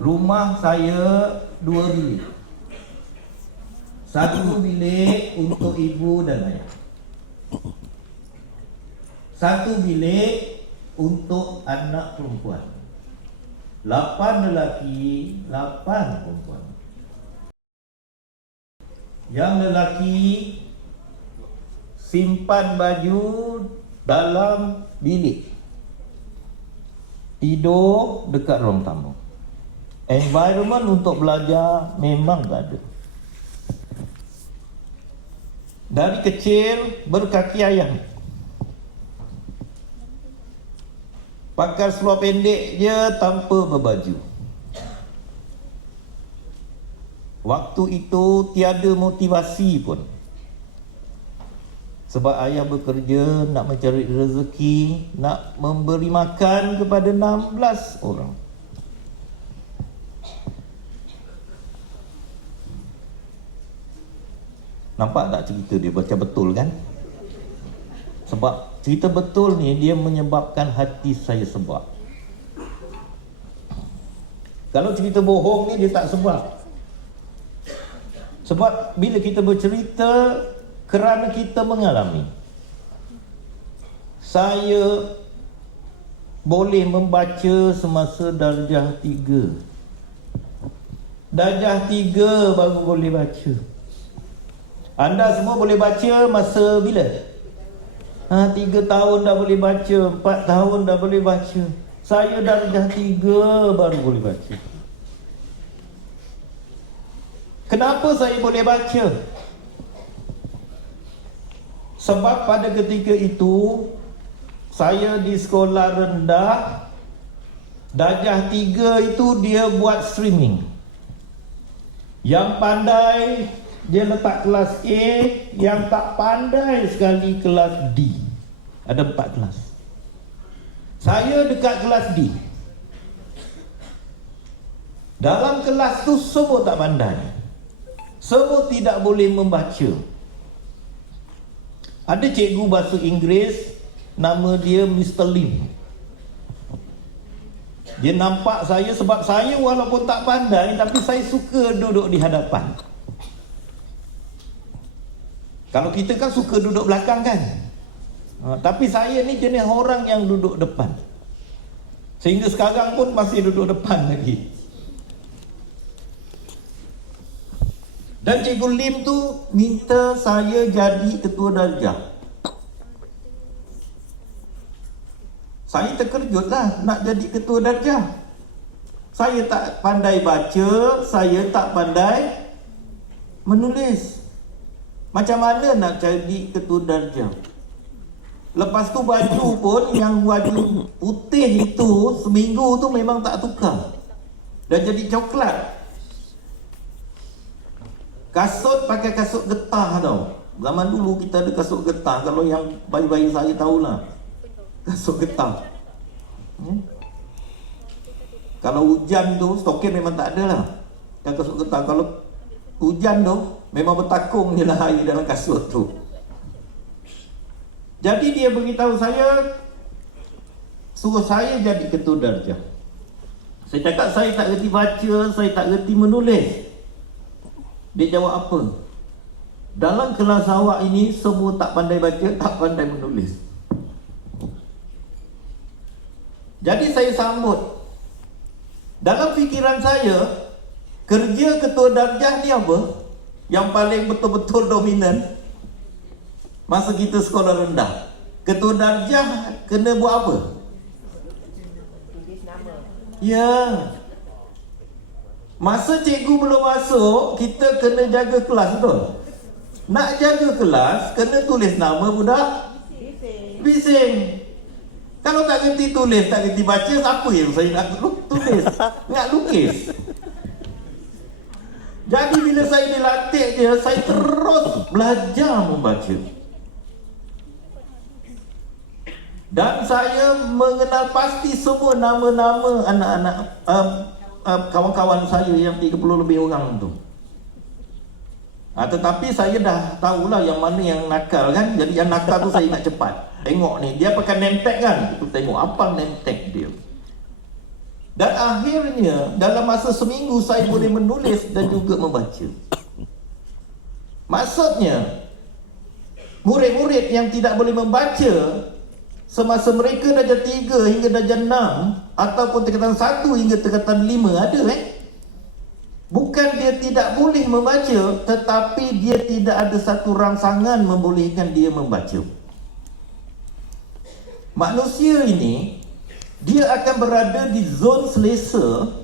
Rumah saya dua bilik. Satu bilik untuk ibu dan ayah. Satu bilik untuk anak perempuan. Lapan lelaki, lapan perempuan. Yang lelaki simpan baju dalam bilik. Tidur dekat ruang tamu. Environment untuk belajar memang tak ada. Dari kecil berkaki ayam. Pakai seluar pendek je tanpa berbaju. Waktu itu tiada motivasi pun. Sebab ayah bekerja nak mencari rezeki, nak memberi makan kepada 16 orang. Nampak tak cerita dia baca betul kan? Sebab cerita betul ni dia menyebabkan hati saya sebab. Kalau cerita bohong ni dia tak sebab. Sebab bila kita bercerita kerana kita mengalami. Saya boleh membaca semasa darjah tiga. Darjah tiga baru boleh baca. Anda semua boleh baca masa bila? Ha, tiga tahun dah boleh baca, empat tahun dah boleh baca. Saya darjah tiga baru boleh baca. Kenapa saya boleh baca? Sebab pada ketika itu saya di sekolah rendah darjah tiga itu dia buat streaming. Yang pandai dia letak kelas A yang tak pandai sekali kelas D. Ada empat kelas. Saya dekat kelas D. Dalam kelas tu semua tak pandai. Semua tidak boleh membaca. Ada cikgu bahasa Inggeris nama dia Mr. Lim. Dia nampak saya sebab saya walaupun tak pandai tapi saya suka duduk di hadapan. Kalau kita kan suka duduk belakang kan. Ha, tapi saya ni jenis orang yang duduk depan. Sehingga sekarang pun masih duduk depan lagi. Dan Cikgu Lim tu minta saya jadi ketua darjah. Saya terkejut lah nak jadi ketua darjah. Saya tak pandai baca, saya tak pandai menulis. Macam mana nak jadi ketua darjah? Lepas tu baju pun yang baju putih itu seminggu tu memang tak tukar. Dan jadi coklat. Kasut pakai kasut getah tau. Zaman dulu kita ada kasut getah. Kalau yang bayi-bayi saya tahulah. Kasut getah. Hmm? Kalau hujan tu, stokin memang tak ada lah. Yang kasut getah. Kalau hujan tu, memang bertakung je lah air dalam kasut tu. Jadi dia beritahu saya, suruh saya jadi ketua darjah. Saya cakap saya tak reti baca, saya tak reti menulis. Dia jawab apa? Dalam kelas awak ini semua tak pandai baca, tak pandai menulis. Jadi saya sambut. Dalam fikiran saya, kerja ketua darjah ni apa? Yang paling betul-betul dominan masa kita sekolah rendah. Ketua darjah kena buat apa? Ya. Masa cikgu belum masuk, kita kena jaga kelas betul? Nak jaga kelas, kena tulis nama budak bising. Kalau tak kerti tulis, tak kerti baca, siapa yang saya nak tulis? Nak lukis? Jadi bila saya dilatih dia, saya terus belajar membaca. Dan saya mengenal pasti semua nama-nama anak-anak um, uh, kawan-kawan saya yang 30 lebih orang tu. Ha, tetapi saya dah tahulah yang mana yang nakal kan. Jadi yang nakal tu saya nak cepat. Tengok ni, dia pakai tag kan. Tengok apa tag dia. Dan akhirnya dalam masa seminggu saya boleh menulis dan juga membaca. Maksudnya murid-murid yang tidak boleh membaca semasa mereka darjah 3 hingga darjah 6 ataupun tingkatan 1 hingga tingkatan 5 ada eh. Bukan dia tidak boleh membaca tetapi dia tidak ada satu rangsangan membolehkan dia membaca. Manusia ini dia akan berada di zon selesa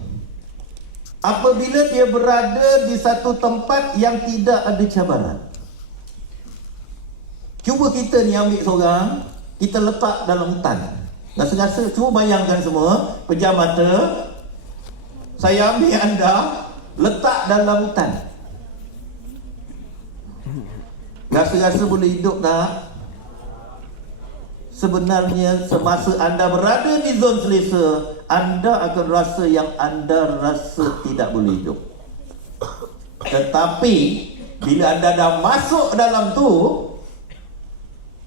apabila dia berada di satu tempat yang tidak ada cabaran. Cuba kita ni ambil seorang, kita letak dalam hutan. Rasa-rasa, cuba bayangkan semua, pejam mata. Saya ambil anda, letak dalam hutan. Rasa-rasa boleh hidup tak? Sebenarnya semasa anda berada di zon selesa anda akan rasa yang anda rasa tidak boleh hidup. Tetapi bila anda dah masuk dalam tu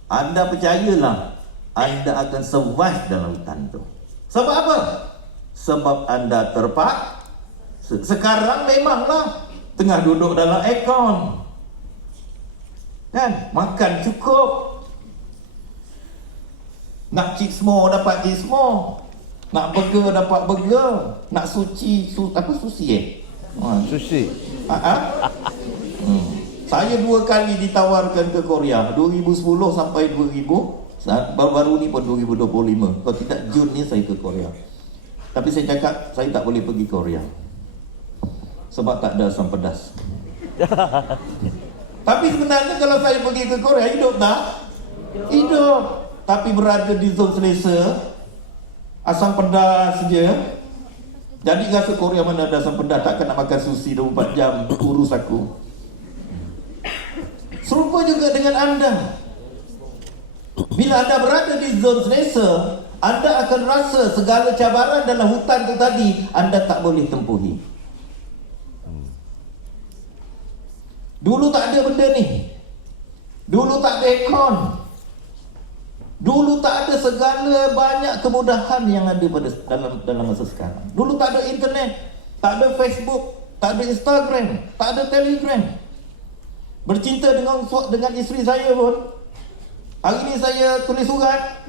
anda percayalah anda akan survive dalam hutan tu. Sebab apa? sebab anda terpak. Sekarang memanglah tengah duduk dalam aircon. Kan? Makan cukup nak cismo dapat cismo. Nak burger dapat burger. Nak suci su, apa sushi eh? Ha, sushi. Ha, ha? Hmm. Saya dua kali ditawarkan ke Korea 2010 sampai 2000 Baru-baru ni pun 2025 Kalau tidak Jun ni saya ke Korea Tapi saya cakap Saya tak boleh pergi Korea Sebab tak ada asam pedas Tapi sebenarnya kalau saya pergi ke Korea Hidup tak? Hidup tapi berada di zon selesa asam pedas saja jadi rasa Korea mana ada asam pedas? Takkan nak makan sushi 24 jam urus aku. Serupa juga dengan anda. Bila anda berada di zon selesa anda akan rasa segala cabaran dalam hutan itu tadi anda tak boleh tempuhi. Dulu tak ada benda ni. Dulu tak ada aircon Dulu tak ada segala banyak kemudahan yang ada pada dalam dalam masa sekarang. Dulu tak ada internet, tak ada Facebook, tak ada Instagram, tak ada Telegram. Bercinta dengan dengan isteri saya pun. Hari ni saya tulis surat.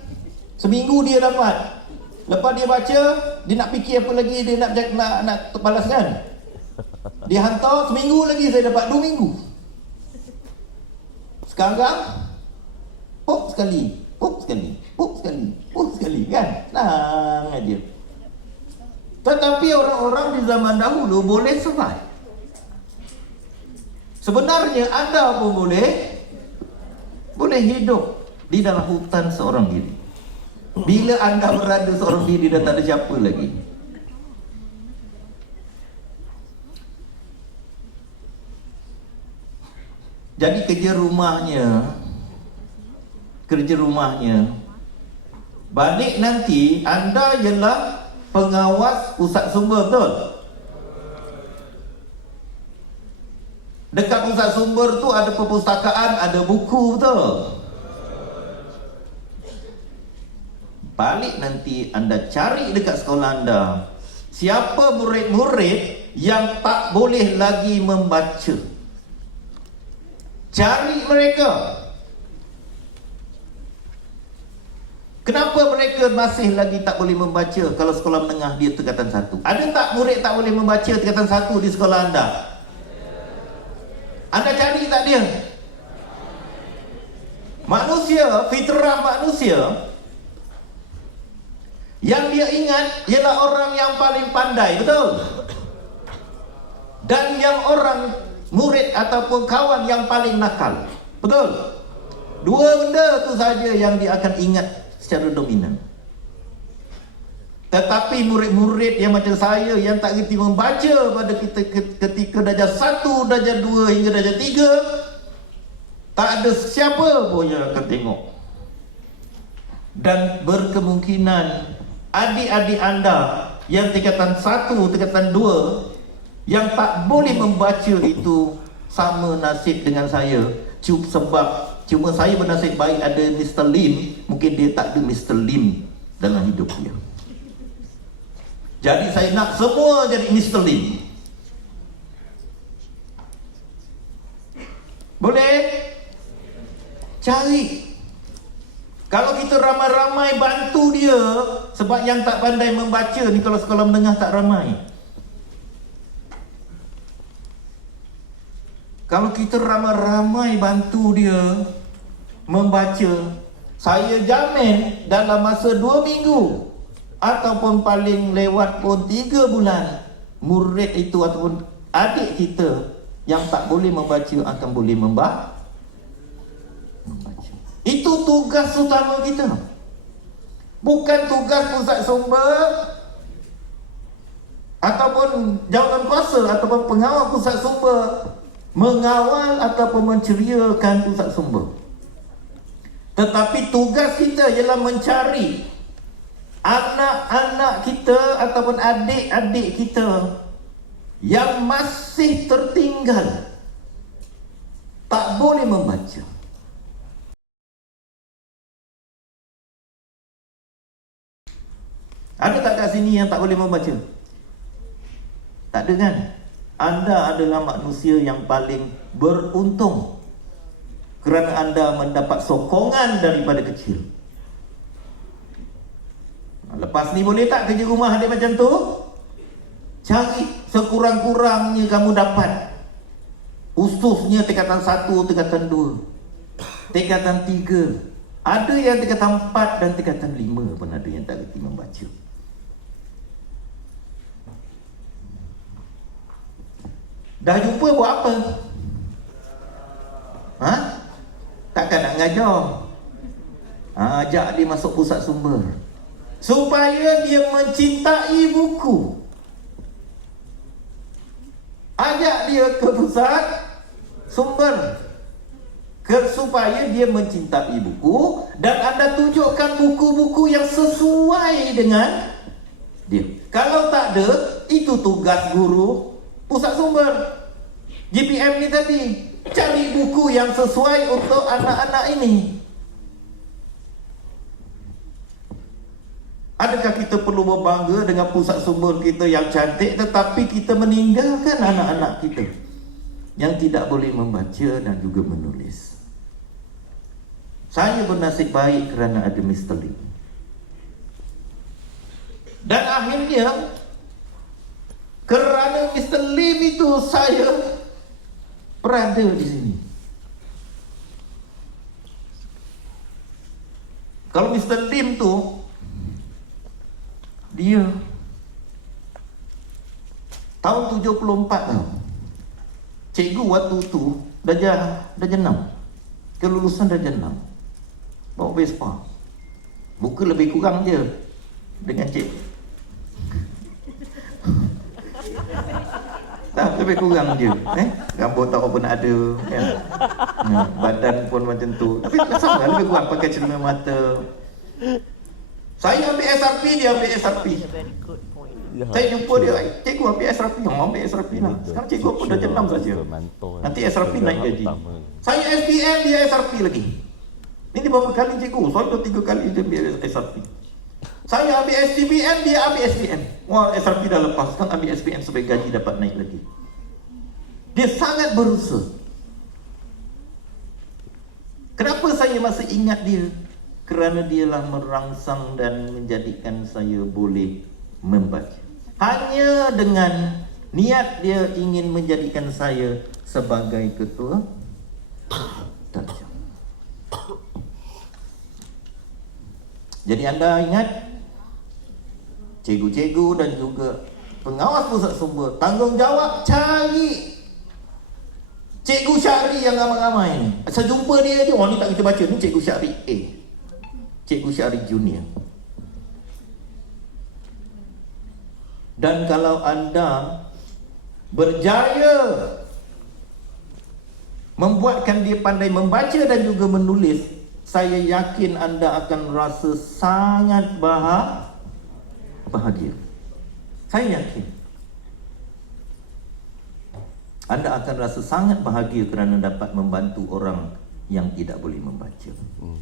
Seminggu dia dapat. Lepas dia baca, dia nak fikir apa lagi dia nak nak nak balaskan. Dia hantar seminggu lagi saya dapat dua minggu. Sekarang pop sekali Puk sekali, puk sekali, puk sekali kan? Tenang aja. Tetapi orang-orang di zaman dahulu boleh survive. Sebenarnya anda pun boleh boleh hidup di dalam hutan seorang diri. Bila anda berada seorang diri dan tak ada siapa lagi. Jadi kerja rumahnya kerja rumahnya. Balik nanti anda ialah pengawas pusat sumber betul? Dekat pusat sumber tu ada perpustakaan, ada buku betul? Balik nanti anda cari dekat sekolah anda Siapa murid-murid yang tak boleh lagi membaca Cari mereka Kenapa mereka masih lagi tak boleh membaca kalau sekolah menengah dia tingkatan satu? Ada tak murid tak boleh membaca tingkatan satu di sekolah anda? Anda cari tak dia? Manusia, fitrah manusia yang dia ingat ialah orang yang paling pandai, betul? Dan yang orang murid ataupun kawan yang paling nakal, betul? Dua benda tu saja yang dia akan ingat secara dominan. Tetapi murid-murid yang macam saya yang tak reti membaca pada kita ketika darjah satu, darjah dua hingga darjah tiga, tak ada siapa pun yang akan tengok. Dan berkemungkinan adik-adik anda yang tingkatan satu, tingkatan dua, yang tak boleh membaca itu sama nasib dengan saya. Cuma sebab Cuma saya bernasib baik ada Mr. Lim Mungkin dia tak ada Mr. Lim dalam hidup dia Jadi saya nak semua jadi Mr. Lim. Boleh? Cari. Kalau kita ramai-ramai bantu dia sebab yang tak pandai membaca ni kalau sekolah menengah tak ramai. Kalau kita ramai-ramai bantu dia membaca, saya jamin dalam masa dua minggu ataupun paling lewat pun tiga bulan, murid itu ataupun adik kita yang tak boleh membaca akan boleh membaca. Itu tugas utama kita. Bukan tugas pusat sumber ataupun jawatan kuasa ataupun pengawal pusat sumber mengawal ataupun menceriakan pusat sumber. Tetapi tugas kita ialah mencari anak-anak kita ataupun adik-adik kita yang masih tertinggal tak boleh membaca. Ada tak kat sini yang tak boleh membaca? Tak ada kan? Anda adalah manusia yang paling beruntung kerana anda mendapat sokongan daripada kecil. Lepas ni boleh tak kerja rumah ada macam tu? Cari sekurang-kurangnya kamu dapat Ususnya tingkatan satu, tingkatan dua Tingkatan tiga Ada yang tingkatan empat dan tingkatan lima pun ada yang tak kerti membaca Dah jumpa buat apa? Ha? Takkan nak ngajar. Ha, Ajak dia masuk pusat sumber. Supaya dia mencintai buku. Ajak dia ke pusat sumber. Supaya dia mencintai buku Dan anda tunjukkan buku-buku yang sesuai dengan dia. Kalau tak ada, itu tugas guru pusat sumber. GPM ni tadi Cari buku yang sesuai untuk anak-anak ini Adakah kita perlu berbangga dengan pusat sumber kita yang cantik Tetapi kita meninggalkan anak-anak kita Yang tidak boleh membaca dan juga menulis Saya bernasib baik kerana ada Mr. Lee Dan akhirnya kerana Mr. Lim itu saya berada di sini. Kalau Mr. Lim tu dia tahun 74 tau. Cikgu waktu tu darjah darjah 6. Kelulusan darjah 6. Bawa Vespa. Muka lebih kurang je dengan cikgu. Tak, lebih kurang je. Eh? Rambut tak pun ada ya. ha, Badan pun macam tu. Tapi sama lebih kurang pakai cermin mata. Saya ambil SRP, dia ambil SRP Saya jumpa dia, cikgu ambil SRP Oh, ambil SRP lah. Sekarang cikgu pun dah jenam saja. Nanti SRP naik gaji Saya SPM, dia SRP lagi. Ini berapa kali cikgu? Soalnya tiga kali dia ambil SRP saya ambil SPM, dia ambil SPM. Wah, SRP dah lepas. Kan ambil SPM supaya gaji dapat naik lagi. Dia sangat berusaha. Kenapa saya masih ingat dia? Kerana dialah merangsang dan menjadikan saya boleh membaca. Hanya dengan niat dia ingin menjadikan saya sebagai ketua. Jadi anda ingat cikgu-cikgu dan juga pengawas pusat sumber tanggungjawab cari cikgu syari yang ramai-ramai ni. Saya jumpa dia je. Orang ni tak kita baca. Ni cikgu syari A. Cikgu syari junior. Dan kalau anda berjaya membuatkan dia pandai membaca dan juga menulis saya yakin anda akan rasa sangat bahagia bahagia. Saya yakin anda akan rasa sangat bahagia kerana dapat membantu orang yang tidak boleh membaca. Hmm.